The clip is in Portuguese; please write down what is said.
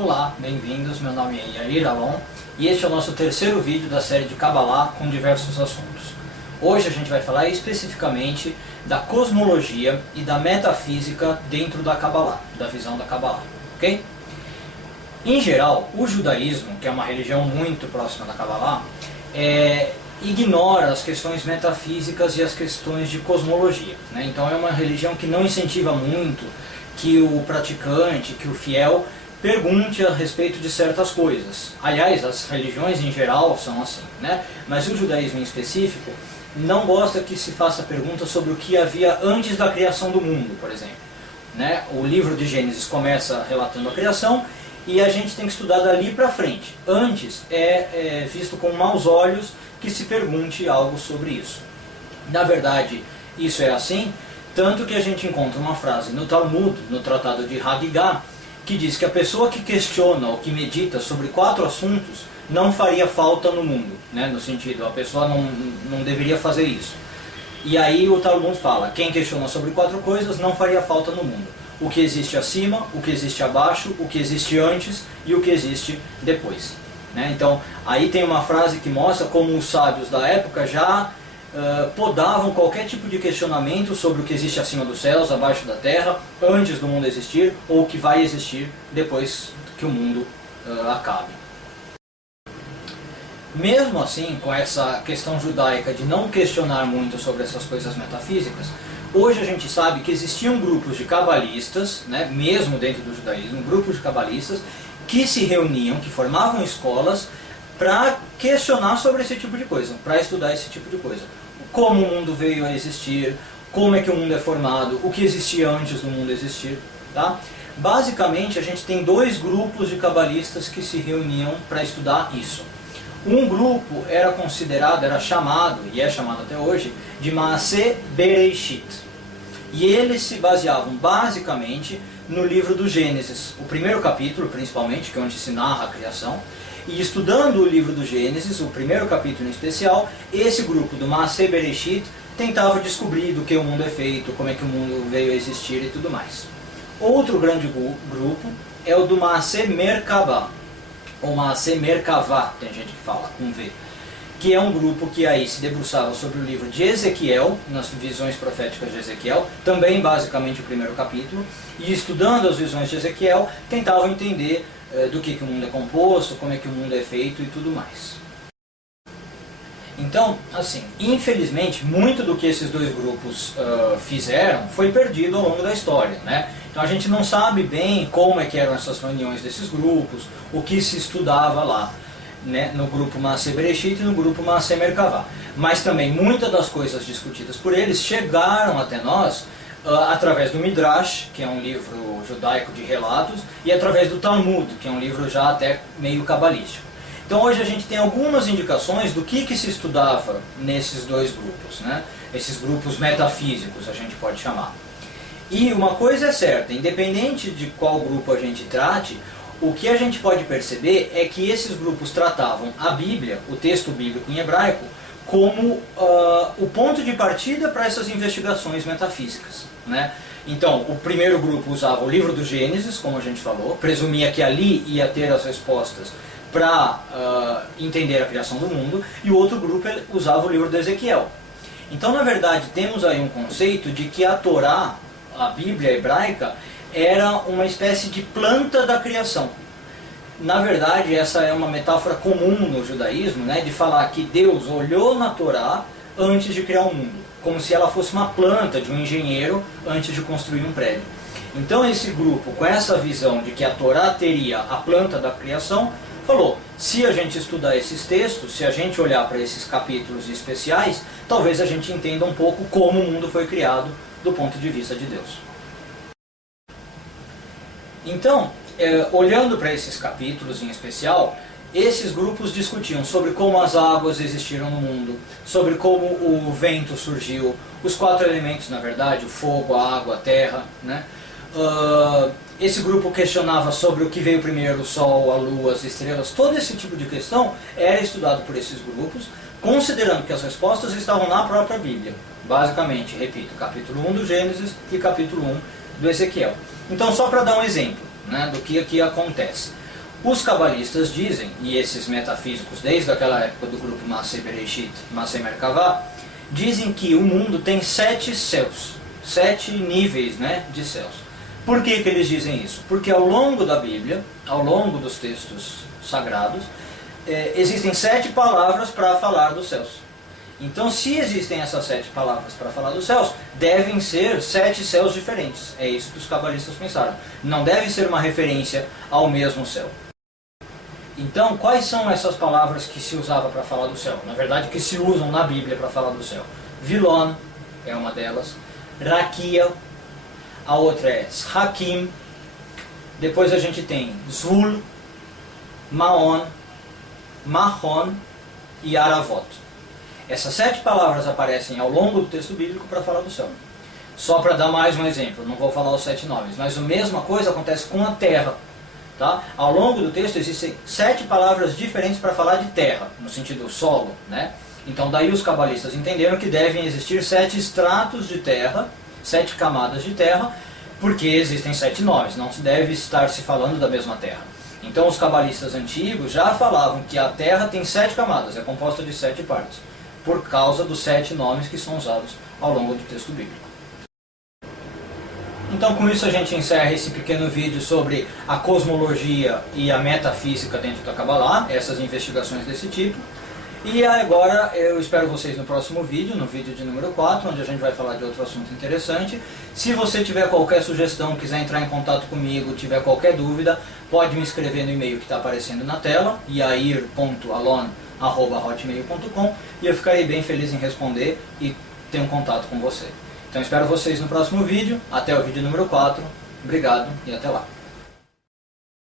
Olá, bem-vindos, meu nome é Yair Alon e este é o nosso terceiro vídeo da série de Kabbalah com diversos assuntos. Hoje a gente vai falar especificamente da cosmologia e da metafísica dentro da Kabbalah, da visão da Kabbalah, ok? Em geral, o judaísmo, que é uma religião muito próxima da Kabbalah, ignora as questões metafísicas e as questões de cosmologia, né? Então é uma religião que não incentiva muito que o praticante, que o fiel, pergunte a respeito de certas coisas. Aliás, as religiões em geral são assim, né? Mas o judaísmo em específico não gosta que se faça perguntas sobre o que havia antes da criação do mundo, por exemplo, né? O livro de Gênesis começa relatando a criação e a gente tem que estudar dali para frente. Antes é visto com maus olhos que se pergunte algo sobre isso. Na verdade, isso é assim, tanto que a gente encontra uma frase no Talmud, no Tratado de Hagigah, que diz que a pessoa que questiona ou que medita sobre 4 assuntos não faria falta no mundo, né? No sentido, a pessoa não deveria fazer isso. E aí o Talmud fala, quem questiona sobre 4 coisas não faria falta no mundo. O que existe acima, o que existe abaixo, o que existe antes e o que existe depois, né? Então, aí tem uma frase que mostra como os sábios da época já podavam qualquer tipo de questionamento sobre o que existe acima dos céus, abaixo da terra, antes do mundo existir, ou o que vai existir depois que o mundo acabe. Mesmo assim, com essa questão judaica de não questionar muito sobre essas coisas metafísicas, hoje a gente sabe que existiam grupos de cabalistas, né, mesmo dentro do judaísmo, grupos de cabalistas que se reuniam, que formavam escolas para questionar sobre esse tipo de coisa, para estudar esse tipo de coisa. Como o mundo veio a existir, como é que o mundo é formado, o que existia antes do mundo existir, tá? Basicamente a gente tem 2 grupos de cabalistas que se reuniam para estudar isso. Um grupo era considerado, era chamado, e é chamado até hoje, de Maaseh Bereishit. E eles se baseavam basicamente no livro do Gênesis, o primeiro capítulo principalmente, que é onde se narra a criação. E estudando o livro do Gênesis, o primeiro capítulo em especial, esse grupo do Maaseh Bereshit tentava descobrir do que o mundo é feito, como é que o mundo veio a existir e tudo mais. Outro grande grupo é o do Maaseh Merkavah, ou Maaseh Merkavah, tem gente que fala com V, que é um grupo que aí se debruçava sobre o livro de Ezequiel, nas visões proféticas de Ezequiel, também basicamente o primeiro capítulo, e estudando as visões de Ezequiel, tentavam entender do que o mundo é composto, como é que o mundo é feito e tudo mais. Então, assim, infelizmente, muito do que esses 2 grupos fizeram foi perdido ao longo da história, né? Então a gente não sabe bem como é que eram essas reuniões desses grupos, o que se estudava lá, né, no grupo Maaseh Bereshit e no grupo Maaseh Merkavah. Mas também muitas das coisas discutidas por eles chegaram até nós através do Midrash, que é um livro judaico de relatos, e através do Talmud, que é um livro já até meio cabalístico. Então hoje a gente tem algumas indicações do que se estudava nesses 2 grupos, né? Esses grupos metafísicos a gente pode chamar. E uma coisa é certa, independente de qual grupo a gente trate, o que a gente pode perceber é que esses grupos tratavam a Bíblia, o texto bíblico em hebraico, como o ponto de partida para essas investigações metafísicas, né? Então, o primeiro grupo usava o livro do Gênesis, como a gente falou, presumia que ali ia ter as respostas para entender a criação do mundo, e o outro grupo usava o livro de Ezequiel. Então, na verdade, temos aí um conceito de que a Torá, a Bíblia hebraica, era uma espécie de planta da criação. Na verdade, essa é uma metáfora comum no judaísmo, né, de falar que Deus olhou na Torá antes de criar o mundo, como se ela fosse uma planta de um engenheiro antes de construir um prédio. Então esse grupo, com essa visão de que a Torá teria a planta da criação, falou, se a gente estudar esses textos, se a gente olhar para esses capítulos especiais, talvez a gente entenda um pouco como o mundo foi criado do ponto de vista de Deus. Então, olhando para esses capítulos em especial, esses grupos discutiam sobre como as águas existiram no mundo, sobre como o vento surgiu, os 4 elementos, na verdade, o fogo, a água, a terra, né? Esse grupo questionava sobre o que veio primeiro, o sol, a lua, as estrelas. Todo esse tipo de questão era estudado por esses grupos, considerando que as respostas estavam na própria Bíblia. Basicamente, repito, capítulo 1 do Gênesis e capítulo 1 do Ezequiel. Então, só para dar um exemplo, né, do que aqui acontece. Os cabalistas dizem, e esses metafísicos desde aquela época do grupo Masei Bereshit, Masei Merkavah, dizem que o mundo tem 7 céus, 7 níveis, né, de céus. Por que eles dizem isso? Porque ao longo da Bíblia, ao longo dos textos sagrados, existem 7 palavras para falar dos céus. Então, se existem essas 7 palavras para falar dos céus, devem ser 7 céus diferentes. É isso que os cabalistas pensaram. Não deve ser uma referência ao mesmo céu. Então, quais são essas palavras que se usava para falar do céu? Na verdade, que se usam na Bíblia para falar do céu. Vilon é uma delas. Rakia, a outra é Hakim. Depois a gente tem Zul, Maon, Mahon e Aravot. Essas 7 palavras aparecem ao longo do texto bíblico para falar do céu. Só para dar mais um exemplo, não vou falar os 7 nomes, mas a mesma coisa acontece com a terra. Tá? Ao longo do texto existem 7 palavras diferentes para falar de terra, no sentido solo, né? Então daí os cabalistas entenderam que devem existir 7 estratos de terra, 7 camadas de terra, porque existem 7 nomes, não se deve estar se falando da mesma terra. Então os cabalistas antigos já falavam que a terra tem 7 camadas, é composta de 7 partes, por causa dos 7 nomes que são usados ao longo do texto bíblico. Então com isso a gente encerra esse pequeno vídeo sobre a cosmologia e a metafísica dentro da Kabbalah, essas investigações desse tipo. E agora eu espero vocês no próximo vídeo, no vídeo de número 4, onde a gente vai falar de outro assunto interessante. Se você tiver qualquer sugestão, quiser entrar em contato comigo, tiver qualquer dúvida, pode me escrever no e-mail que está aparecendo na tela, yair.alon@hotmail.com, e eu ficarei bem feliz em responder e ter um contato com você. Então espero vocês no próximo vídeo, até o vídeo número 4, obrigado e até lá.